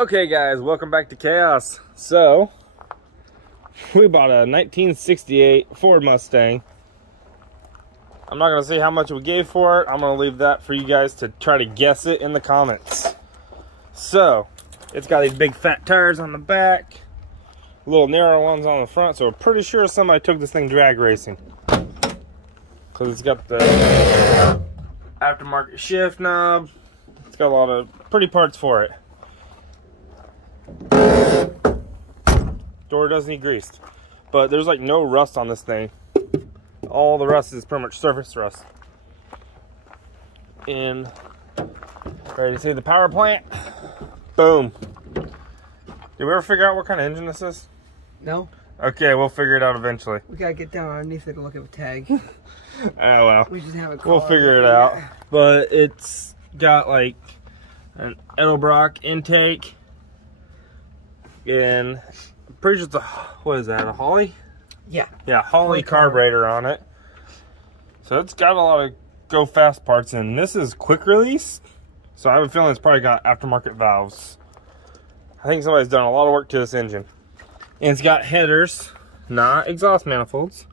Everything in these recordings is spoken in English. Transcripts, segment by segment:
Okay guys, welcome back to Chaos. So, we bought a 1968 Ford Mustang. I'm not going to say how much we gave for it. I'm going to leave that for you guys to try to guess it in the comments. So, it's got these big fat tires on the back, little narrow ones on the front, so we're pretty sure somebody took this thing drag racing. Because it's got the aftermarket shift knob. It's got a lot of pretty parts for it. Door does need greased, but there's like no rust on this thing. All the rust is pretty much surface rust. And ready to see the power plant? Boom. Did we ever figure out what kind of engine this is? No. Okay, we'll figure it out eventually. We gotta get down underneath it to look at the tag. Oh well. We just have a we'll figure it out. But it's got like an Edelbrock intake. And I'm pretty sure it's a, what is that, a Holley? Yeah. Yeah, Holley carburetor on it. So it's got a lot of go fast parts in. This is quick release. So I have a feeling it's probably got aftermarket valves. I think somebody's done a lot of work to this engine. And it's got headers, not exhaust manifolds.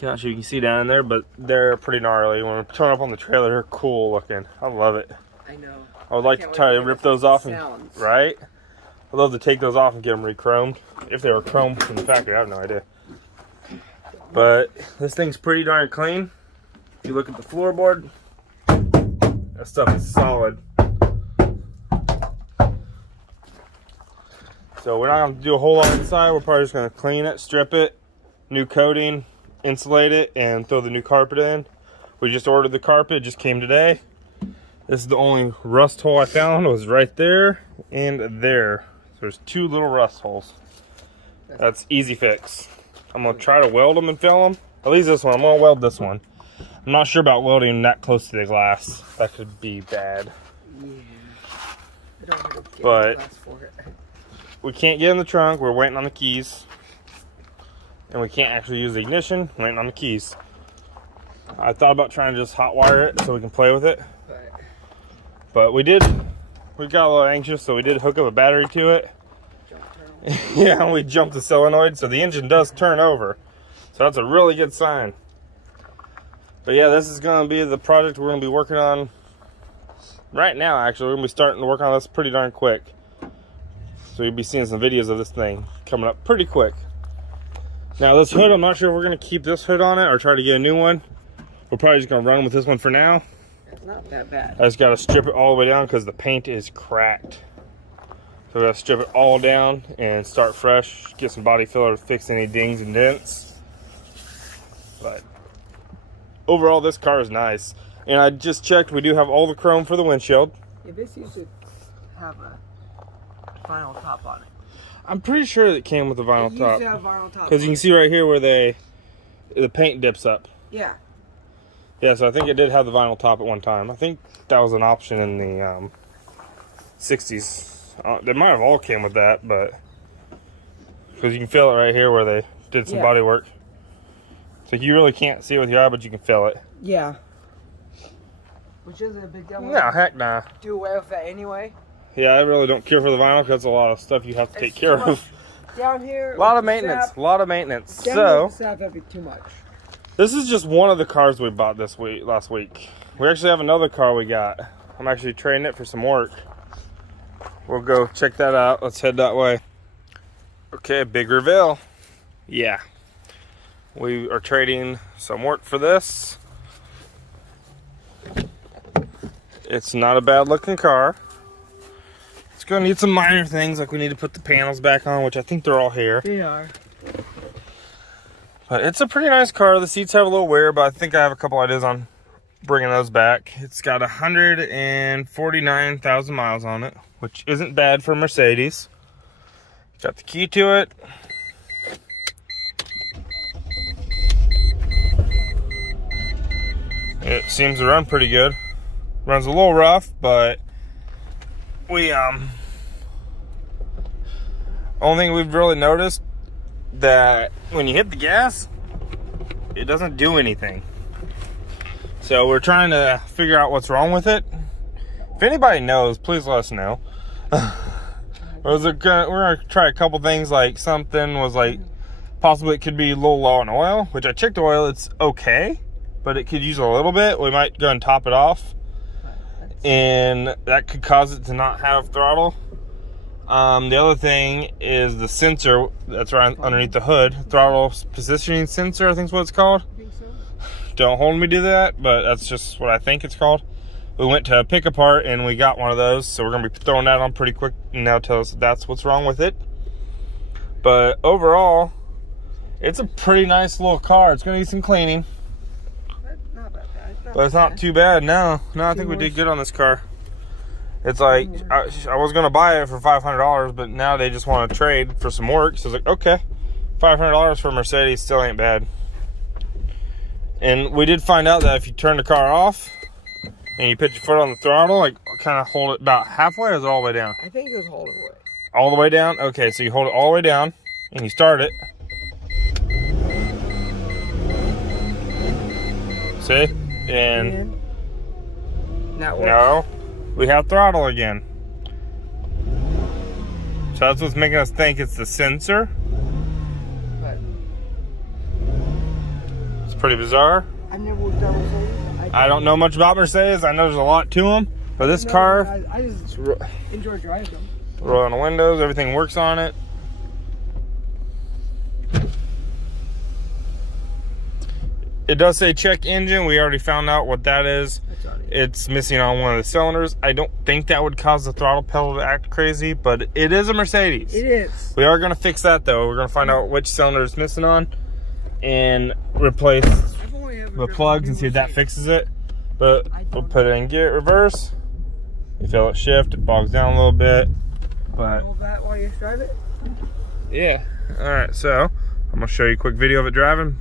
Not sure you can see down in there, but they're pretty gnarly. When we turn up on the trailer, they're cool looking. I love it. I know. I would like to try to rip those off and, right? I'd love to take those off and get them re-chromed. If they were chromed from the factory, I have no idea. But this thing's pretty darn clean. If you look at the floorboard, that stuff is solid. So we're not going to do a whole lot inside. We're probably just going to clean it, strip it, new coating, insulate it, and throw the new carpet in. We just ordered the carpet, it just came today. This is the only rust hole I found, was right there and there. So there's two little rust holes. That's easy fix. I'm gonna try to weld them and fill them. At least this one, I'm gonna weld this one. I'm not sure about welding that close to the glass. That could be bad. Yeah. I don't want to get but the glass for it. We can't get in the trunk, we're waiting on the keys. And we can't actually use the ignition, waiting on the keys. I thought about trying to just hot wire it so we can play with it. But we got a little anxious, so we did hook up a battery to it. Yeah, and we jumped the solenoid, so the engine does turn over. So that's a really good sign. But yeah, this is going to be the project we're going to be working on right now, actually. We're going to be starting to work on this pretty darn quick. So you'll be seeing some videos of this thing coming up pretty quick. Now this hood, I'm not sure if we're going to keep this hood on it or try to get a new one. We're probably just going to run with this one for now. It's not that bad. I just got to strip it all the way down because the paint is cracked. So we got to strip it all down and start fresh. Get some body filler to fix any dings and dents. But overall, this car is nice. And I just checked, we do have all the chrome for the windshield. Yeah, this used to have a vinyl top on it. I'm pretty sure it came with a vinyl top. It used to have vinyl top. Because you can see right here where the paint dips up. Yeah. Yeah, so I think it did have the vinyl top at one time. I think that was an option in the 60s. They might have all came with that, but because you can feel it right here where they did some body work. So you really can't see it with your eye, but you can feel it. Yeah. Which isn't a big deal. No, heck nah. Do away with that anyway. Yeah, I really don't care for the vinyl because that's a lot of stuff you have to take care of. Down here. A lot of maintenance. A lot of maintenance. So that'd be too much. This is just one of the cars we bought last week. We actually have another car we got. I'm actually trading it for some work. We'll go check that out. Let's head that way. Okay, big reveal. Yeah. We are trading some work for this. It's not a bad looking car. It's gonna need some minor things, like we need to put the panels back on, which I think they're all here. They are. But it's a pretty nice car. The seats have a little wear, but I think I have a couple ideas on bringing those back. It's got 149,000 miles on it, which isn't bad for Mercedes. Got the key to it. It seems to run pretty good. Runs a little rough, but only thing we've really noticed that when you hit the gas, it doesn't do anything. So we're trying to figure out what's wrong with it. If anybody knows, please let us know. We're gonna try a couple things. Like something was like possibly it could be a little low on oil, which I checked the oil. It's okay, but it could use a little bit. We might go and top it off, and that could cause it to not have throttle. The other thing is the sensor that's right underneath the hood. Throttle positioning sensor, I think is what it's called. I think so. Don't hold me to that, but that's just what I think it's called. We went to pick apart and we got one of those, so we're gonna be throwing that on pretty quick and now tell us if that's what's wrong with it. But overall, it's a pretty nice little car. It's gonna need some cleaning. Not bad. But it's not too bad. No, I think we did good on this car. It's like, I was going to buy it for $500, but now they just want to trade for some work. So I was like, okay, $500 for a Mercedes still ain't bad. And we did find out that if you turn the car off and you put your foot on the throttle, like kind of hold it about halfway, or is it all the way down? I think it was all the way. All the way down? Okay, so you hold it all the way down and you start it. See? And now we have throttle again. So that's what's making us think it's the sensor. But it's pretty bizarre. I've never worked on Mercedes. I don't know much about Mercedes. I know there's a lot to them. But this car, I just enjoy driving them. roll on the windows, everything works on it. It does say check engine. We already found out what that is. It's missing on one of the cylinders. I don't think that would cause the throttle pedal to act crazy, but it is a Mercedes. It is. We are going to fix that though. We're going to find out which cylinder it's missing on and replace the plugs and see if that fixes it. But we'll put it in gear reverse. You feel it shift, it bogs down a little bit. But Hold that while you drive it? yeah. Alright, so I'm going to show you a quick video of it driving.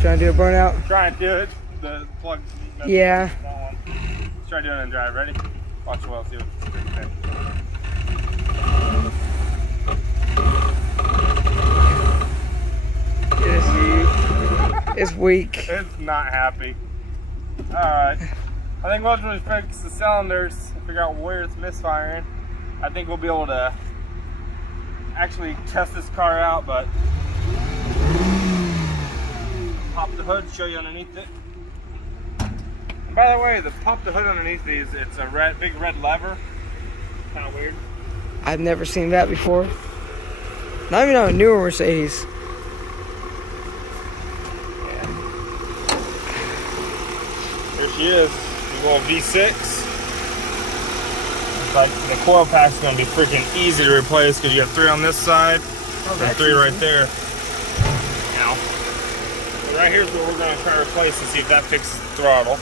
Trying to do a burnout? Try and do it. The plug. Yeah. Let's try doing it and drive. Ready? Watch well. See what It's weak. It's not happy. Alright. I think once we fix the cylinders, figure out where it's misfiring, I think we'll be able to actually test this car out, but pop the hood, show you underneath it. And by the way, the pop the hood underneath these, it's a big red lever. Kind of weird. I've never seen that before. Not even on a newer Mercedes. Yeah. There she is, the little V6. It's like the coil pack's gonna be freaking easy to replace because you have 3 on this side and 3 right there. Now, right here's what we're gonna try to replace and see if that fixes the throttle.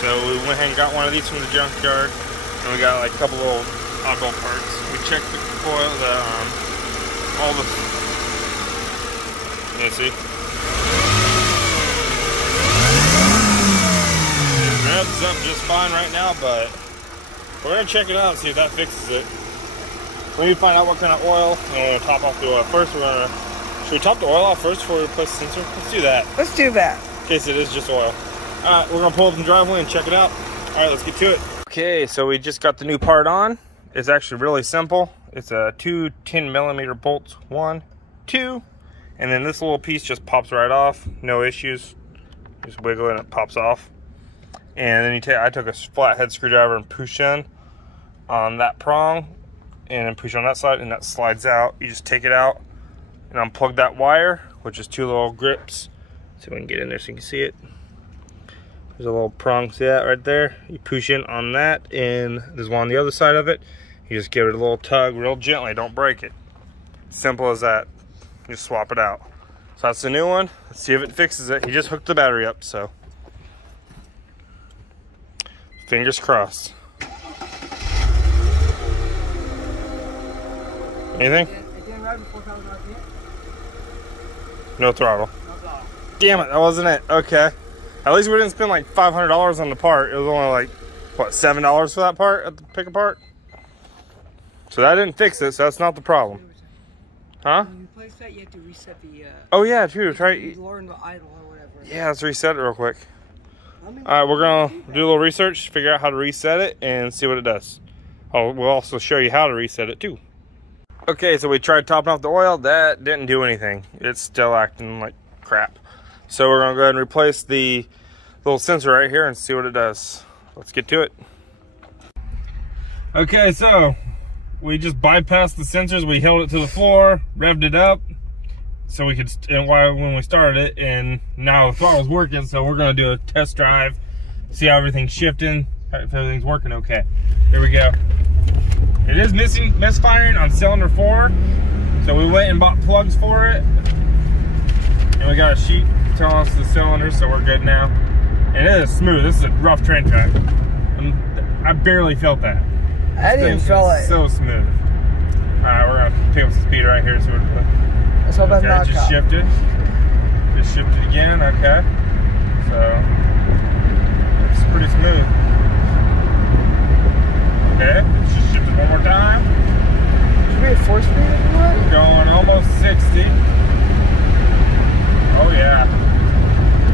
So we went ahead and got one of these from the junkyard, and we got like a couple little oddball parts. We checked the coil, all the, you see? It revs up just fine right now, but we're gonna check it out and see if that fixes it. We need to find out what kind of oil, and we're gonna top off the oil. First, should we top the oil off first before we replace the sensor? Let's do that. Let's do that. In case it is just oil. Alright, we're gonna pull up in the driveway and check it out. Alright, let's get to it. Okay, so we just got the new part on. It's actually really simple. It's a 2 10mm bolts, 1, 2, and then this little piece just pops right off. No issues. Just wiggle it and it pops off. And then I took a flathead screwdriver and push in on that prong, and then push on that side, and that slides out. You just take it out and unplug that wire, which is 2 little grips. So we can get in there so you can see it. There's a little prong, see that right there? You push in on that, and there's one on the other side of it. You just give it a little tug real gently, don't break it. Simple as that. You just swap it out. So that's the new one. Let's see if it fixes it. He just hooked the battery up, so fingers crossed. Anything? No throttle. Damn it, that wasn't it. Okay. At least we didn't spend like $500 on the part. It was only like, what, $7 for that part at the pick apart? So that didn't fix it, so that's not the problem. Huh? When you replace that, you have to reset the... oh yeah, true. Try... Learn the idle or whatever. Yeah, let's reset it real quick. Alright, we're going to do a little research, figure out how to reset it, and see what it does. Oh, we'll also show you how to reset it too. Okay, so we tried topping off the oil. That didn't do anything. It's still acting like crap. So we're going to go ahead and replace the little sensor right here and see what it does. Let's get to it. Okay, so we just bypassed the sensors. We held it to the floor, revved it up so we could, and when we started it, and now the throttle's working, so we're going to do a test drive, see how everything's shifting, if everything's working okay. Here we go. It is misfiring on cylinder 4, so we went and bought plugs for it, and we got a sheet telling us the cylinder, so we're good now. And it is smooth. This is a rough train track. I barely felt that. I didn't feel it. So smooth. Alright, we're gonna pick up some speed right here. So let's hope that's not just shifted. Just shifted again. Okay. So it's pretty smooth. Okay, just shifted one more time. Should we have 4 speed if you want? Going almost 60. Oh yeah.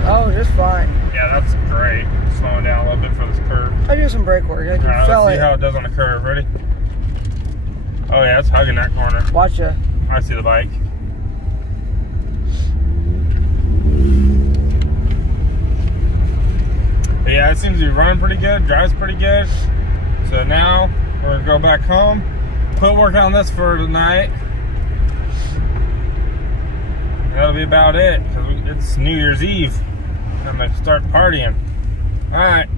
Oh, just fine. Yeah, that's great. Slowing down a little bit for this curve. I do some brake work. I can feel let's see how it does on the curve. Ready? Oh yeah, it's hugging that corner. Watch ya. I see the bike. But yeah, it seems to be running pretty good, drives pretty good. So now we're gonna go back home, quit working on this for tonight. That'll be about it, because it's New Year's Eve. I'm gonna start partying. All right.